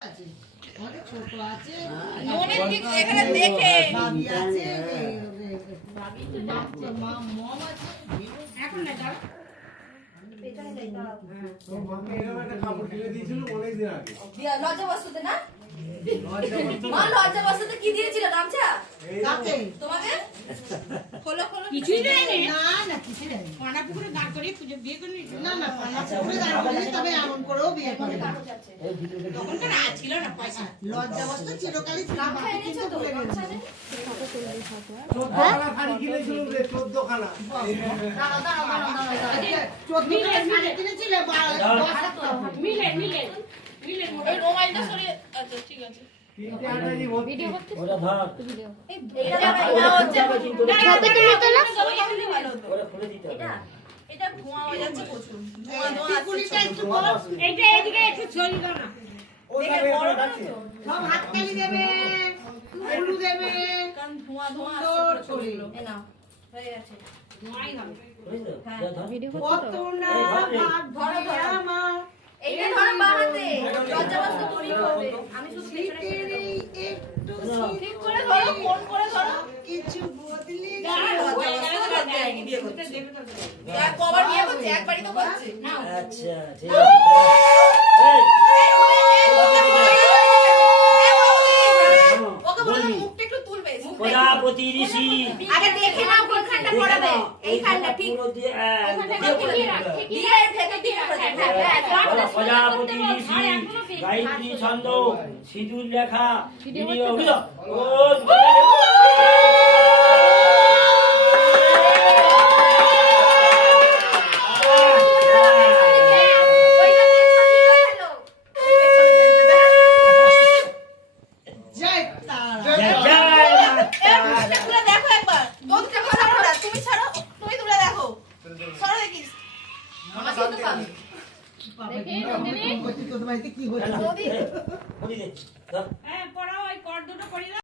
আছে অনেক ছোট আছে মনের দিক এখানে দেখে বাবি আছে বাবি তো ডাক্তার মম আছে এখন না দাও পেছনে যাই দাও তো মাকে এরকম একটা কাপড় কিনে দিয়েছিল অনেক দিন আগে লজ্জা বস্তুতে না মা লজ্জা বস্তুতে কি দিয়েছিল গামছা কাকে তোমাকে খোলো খোলো কিছুই দেয়নি না না কিছু নেই পানা পুকুরে দাঁড় করিয়ে পুজো বিয়ে করে নিয়েছিল। না না পুরো দাঁড়িয়ে তবে এমন করেও বিয়ে করে না তখনকার ছিল না পয়সা। লজ্জাবস্ত চিরকালই ছিল গামছা এনেছো তো গামছা নেই 14 খানা শাড়ি কিনেছিল রে 14 খানা দাঁড়াও দাঁড়াও দাঁড়াও 14 টাকা শাড়ি কিনেছিলে মিলে মিলে মিলে এই মোবাইলটা সরিয়ে আচ্ছা ঠিক আছে তিনটে আটাজি ভর্তি ওরা ধর এটা হচ্ছে সাথে তুমি তো না ভালো হতো ওরা খুলে দিতে হবে এটা এটা ধোঁয়া হয়ে যাচ্ছে প্রচুর ধোঁয়া ধোঁয়া কুড়িটা আসছে একটু বড় এইটা এদিকে একটু ছড়ি দাও না। দেখে বড় না তো সব হাততালি দেবে ফুলু দেবে কারণ ধোঁয়া ধোঁয়া সুন্দর আসছে করে। প্রচুর এ নাও হয়ে গেছে ধোঁয়াই হবে। বুঝলে হ্যাঁ। কত না ভাগ্যে আমার এইটা ধরো বাহাতে লজ্জা বস্তু তৈরি করবে আমি শুধু পেছনে শীতের এই একটু ঠিক করে ধরো ফোন করে ধরো কিছু বদলে এক কভার নিয়ে করছে একবারই তো করছে আচ্ছা ঠিক আছে ওকে বলো মুখটা একটু তুলবে প্রজাপতি ঋষি আগে দেখে নাও কোনখানটা পড়াবে এইখানটা ঠিক দিয়ে থেকে ঠিক করে প্রজাপতি ঋষি গায়ত্রী ছন্দ সিঁদুর লেখা জয় তারা দেখো একবার তুমি ছাড়ো তুমি তুলে দেখো সরো দেখিস আমার কিন্তু পাবে তোর বাড়িতে কি হচ্ছে নদী বলি দে হ্যাঁ পড়াও ওই কর দুটো পড়ি দাও।